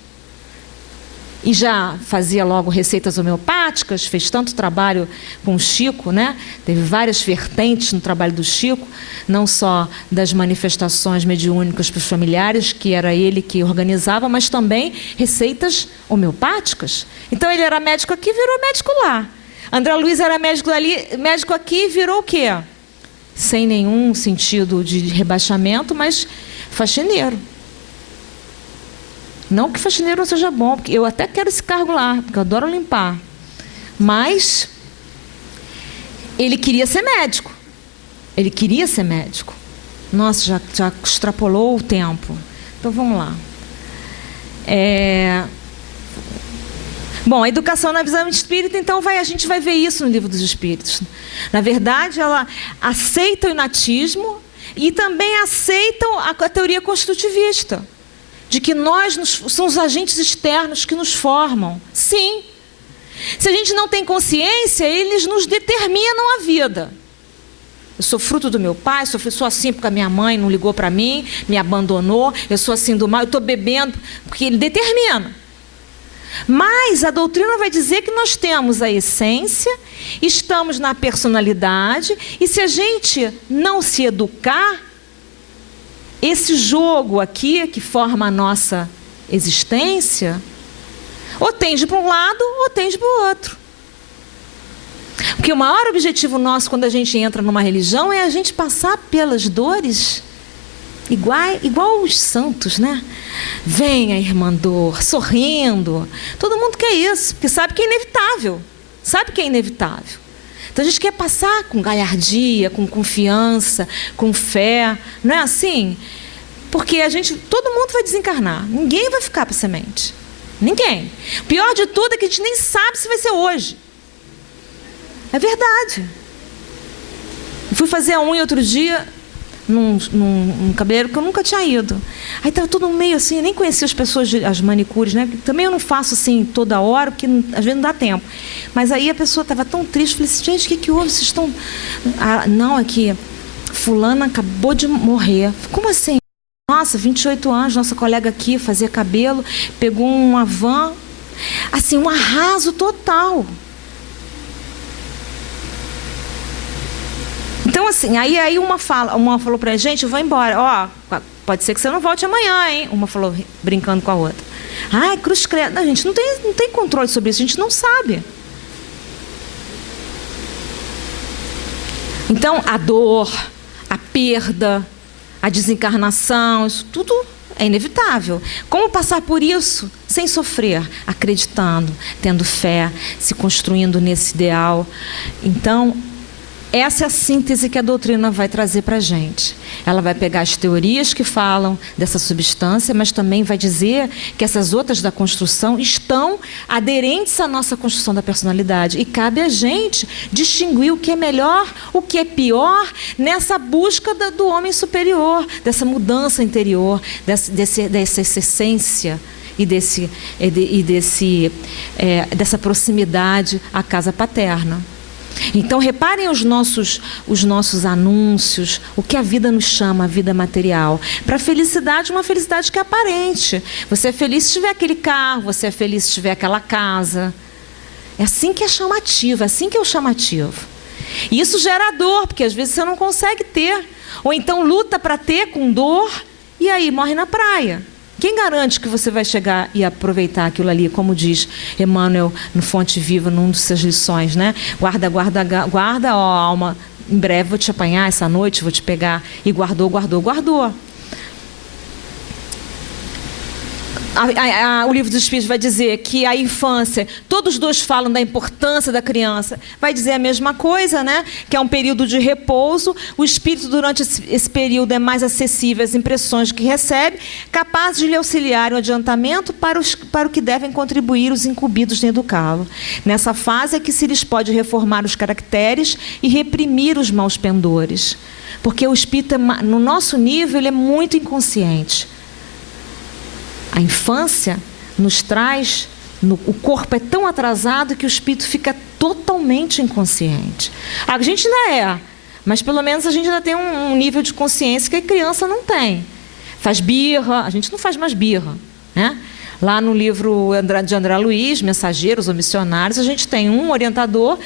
E já fazia logo receitas homeopáticas, fez tanto trabalho com o Chico, né? Teve várias vertentes no trabalho do Chico, não só das manifestações mediúnicas para os familiares, que era ele que organizava, mas também receitas homeopáticas. Então ele era médico aqui, virou médico lá. André Luiz era médico ali, médico aqui, virou o quê? Sem nenhum sentido de rebaixamento, mas faxineiro. Não que faxineiro não seja bom, porque eu até quero esse cargo lá, porque eu adoro limpar. Mas ele queria ser médico. Ele queria ser médico. Nossa, já extrapolou o tempo. Então vamos lá. Bom, a educação na visão espírita, então a gente vai ver isso no Livro dos Espíritos. Na verdade, ela aceita o inatismo e também aceitam a teoria constitutivista, de que são os agentes externos que nos formam. Sim. Se a gente não tem consciência, eles nos determinam a vida. Eu sou fruto do meu pai, sou assim porque a minha mãe não ligou para mim, me abandonou, eu sou assim do mal, eu estou bebendo, porque ele determina. Mas a doutrina vai dizer que nós temos a essência, estamos na personalidade, e se a gente não se educar, esse jogo aqui, que forma a nossa existência, ou tende para um lado, ou tende para o outro. Porque o maior objetivo nosso, quando a gente entra numa religião, é a gente passar pelas dores, igual os santos, né? Vem a irmã dor, sorrindo. Todo mundo quer isso, porque sabe que é inevitável. Sabe que é inevitável. Então a gente quer passar com galhardia, com confiança, com fé, não é assim? Porque todo mundo vai desencarnar, ninguém vai ficar para semente, ninguém. O pior de tudo é que a gente nem sabe se vai ser hoje. É verdade. Eu fui fazer a unha outro dia num cabeleireiro que eu nunca tinha ido. Aí estava todo meio assim, eu nem conhecia as pessoas, as manicures, né? Também eu não faço assim toda hora, porque às vezes não dá tempo. Mas aí a pessoa estava tão triste, eu falei assim, gente, o que houve? Vocês estão... não, aqui, fulana acabou de morrer. Como assim? Nossa, 28 anos, nossa colega aqui fazia cabelo, pegou uma van, assim, um arraso total. Então, assim, aí uma falou pra gente, eu vou embora. Ó, pode ser que você não volte amanhã, hein? Uma falou brincando com a outra. Ai, cruz credo. Não, a gente não tem controle sobre isso, a gente não sabe. Então, a dor, a perda, a desencarnação, isso tudo é inevitável. Como passar por isso sem sofrer? Acreditando, tendo fé, se construindo nesse ideal. Então, essa é a síntese que a doutrina vai trazer para a gente. Ela vai pegar as teorias que falam dessa substância, mas também vai dizer que essas outras da construção estão aderentes à nossa construção da personalidade. E cabe a gente distinguir o que é melhor, o que é pior, nessa busca do homem superior, dessa mudança interior, dessa essência e dessa proximidade à casa paterna. Então, reparem os nossos anúncios, o que a vida nos chama, a vida material. Para a felicidade, uma felicidade que é aparente. Você é feliz se tiver aquele carro, você é feliz se tiver aquela casa. É assim que é chamativo, é assim que é o chamativo. E isso gera dor, porque às vezes você não consegue ter. Ou então luta para ter com dor e aí morre na praia. Quem garante que você vai chegar e aproveitar aquilo ali, como diz Emmanuel no Fonte Viva, numa de suas lições, né? Guarda, ó alma, em breve vou te apanhar, essa noite vou te pegar. E guardou. O livro dos Espíritos vai dizer que a infância, todos os dois falam da importância da criança, vai dizer a mesma coisa, né? Que é um período de repouso. O espírito, durante esse período, é mais acessível às impressões que recebe, capaz de lhe auxiliar o adiantamento para o que devem contribuir os incumbidos em educá-lo. Nessa fase é que se lhes pode reformar os caracteres e reprimir os maus pendores. Porque o espírito, no nosso nível, ele é muito inconsciente. A infância nos traz, o corpo é tão atrasado que o espírito fica totalmente inconsciente. A gente ainda é, mas pelo menos a gente ainda tem um nível de consciência que a criança não tem. Faz birra, a gente não faz mais birra, né? Lá no livro de André Luiz, Mensageiros ou Missionários, a gente tem um orientador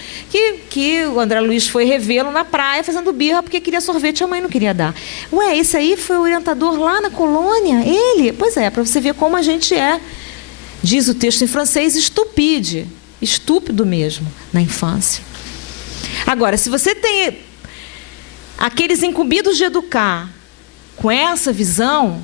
que o André Luiz foi revê-lo na praia fazendo birra porque queria sorvete e a mãe não queria dar. Ué, esse aí foi o orientador lá na colônia? Ele? Pois é, para você ver como a gente é. Diz o texto em francês, estupide. Estúpido mesmo, na infância. Agora, se você tem aqueles incumbidos de educar com essa visão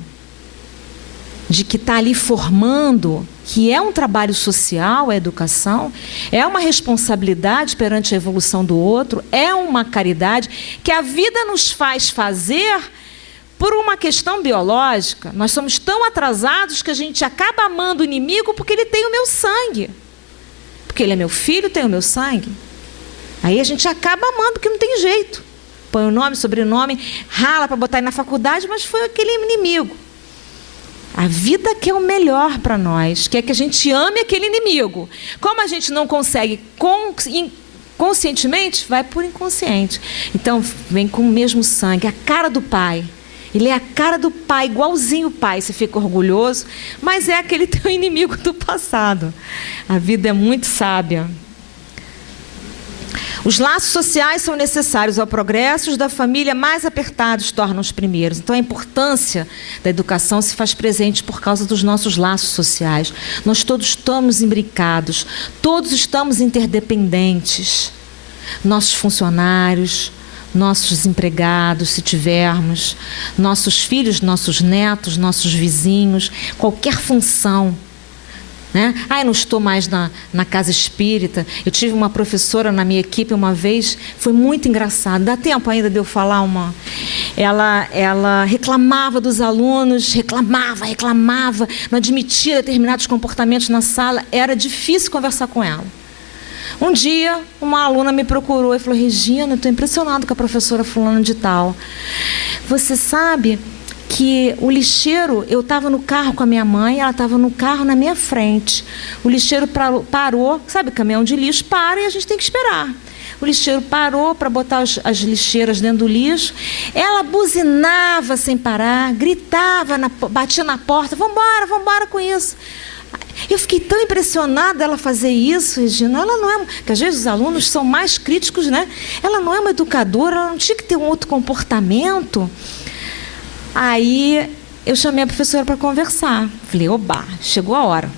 de que está ali formando, que é um trabalho social, a educação, é uma responsabilidade perante a evolução do outro, é uma caridade que a vida nos faz fazer por uma questão biológica. Nós somos tão atrasados que a gente acaba amando o inimigo porque ele tem o meu sangue. Porque ele é meu filho, tem o meu sangue. Aí a gente acaba amando porque não tem jeito. Põe o nome, sobrenome, rala para botar ele na faculdade, mas foi aquele inimigo. A vida quer o melhor para nós, quer que a gente ame aquele inimigo. Como a gente não consegue conscientemente, vai por inconsciente. Então, vem com o mesmo sangue, a cara do pai. Ele é a cara do pai, igualzinho o pai. Você fica orgulhoso, mas é aquele teu inimigo do passado. A vida é muito sábia. Os laços sociais são necessários ao progresso, os da família mais apertados tornam os primeiros. Então, a importância da educação se faz presente por causa dos nossos laços sociais. Nós todos estamos imbricados, todos estamos interdependentes. Nossos funcionários, nossos empregados, se tivermos, nossos filhos, nossos netos, nossos vizinhos, qualquer função. Né? Eu não estou mais na casa espírita. Eu tive uma professora na minha equipe uma vez, foi muito engraçado. Dá tempo ainda de eu falar uma... Ela reclamava dos alunos, reclamava, não admitia determinados comportamentos na sala, era difícil conversar com ela. Um dia, uma aluna me procurou e falou: Regina, eu estou impressionado com a professora fulana de tal. Você sabe que o lixeiro, eu estava no carro com a minha mãe, ela estava no carro na minha frente. O lixeiro parou, sabe, caminhão de lixo para e a gente tem que esperar. O lixeiro parou para botar as lixeiras dentro do lixo. Ela buzinava sem parar, gritava, batia na porta: vamos embora com isso. Eu fiquei tão impressionada ela fazer isso, Regina. Ela não é, porque às vezes os alunos são mais críticos, né? Ela não é uma educadora, ela não tinha que ter um outro comportamento. Aí eu chamei a professora para conversar. Falei, oba, chegou a hora.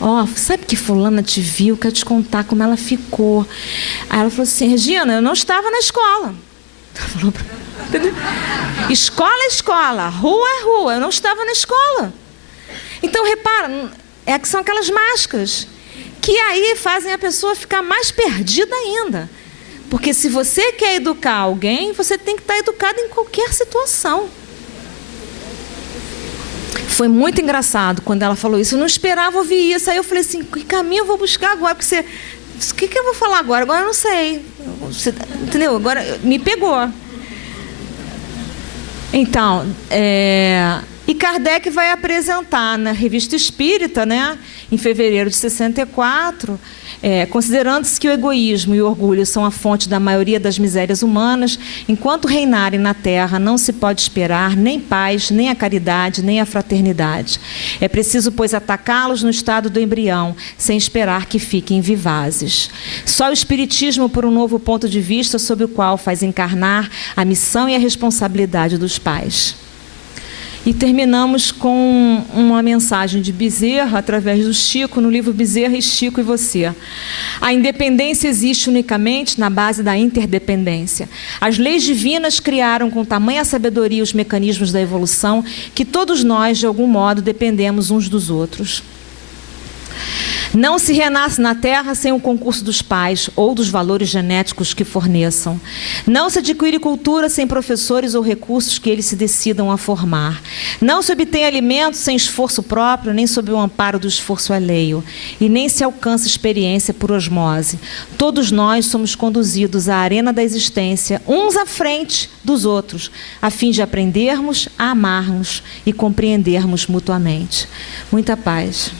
Ó, sabe que fulana te viu, quero te contar como ela ficou. Aí ela falou assim, Regina, eu não estava na escola. Ela falou pra... Entendeu? Escola é escola, rua é rua, eu não estava na escola. Então, repara, que são aquelas máscaras que aí fazem a pessoa ficar mais perdida ainda. Porque se você quer educar alguém, você tem que estar educado em qualquer situação. Foi muito engraçado quando ela falou isso. Eu não esperava ouvir isso. Aí eu falei assim, que caminho eu vou buscar agora? Porque você... O que eu vou falar agora? Agora eu não sei. Você, entendeu? Agora me pegou. Então, e Kardec vai apresentar na Revista Espírita, né, em fevereiro de 64, considerando-se que o egoísmo e o orgulho são a fonte da maioria das misérias humanas, enquanto reinarem na Terra, não se pode esperar nem paz, nem a caridade, nem a fraternidade. É preciso, pois, atacá-los no estado do embrião, sem esperar que fiquem vivazes. Só o Espiritismo, por um novo ponto de vista, sob o qual faz encarnar a missão e a responsabilidade dos pais. E terminamos com uma mensagem de Bezerra, através do Chico, no livro Bezerra e Chico e Você. A independência existe unicamente na base da interdependência. As leis divinas criaram com tamanha sabedoria os mecanismos da evolução que todos nós, de algum modo, dependemos uns dos outros. Não se renasce na Terra sem o concurso dos pais ou dos valores genéticos que forneçam. Não se adquire cultura sem professores ou recursos que eles se decidam a formar. Não se obtém alimento sem esforço próprio, nem sob o amparo do esforço alheio. E nem se alcança experiência por osmose. Todos nós somos conduzidos à arena da existência, uns à frente dos outros, a fim de aprendermos a amarmos e compreendermos mutuamente. Muita paz.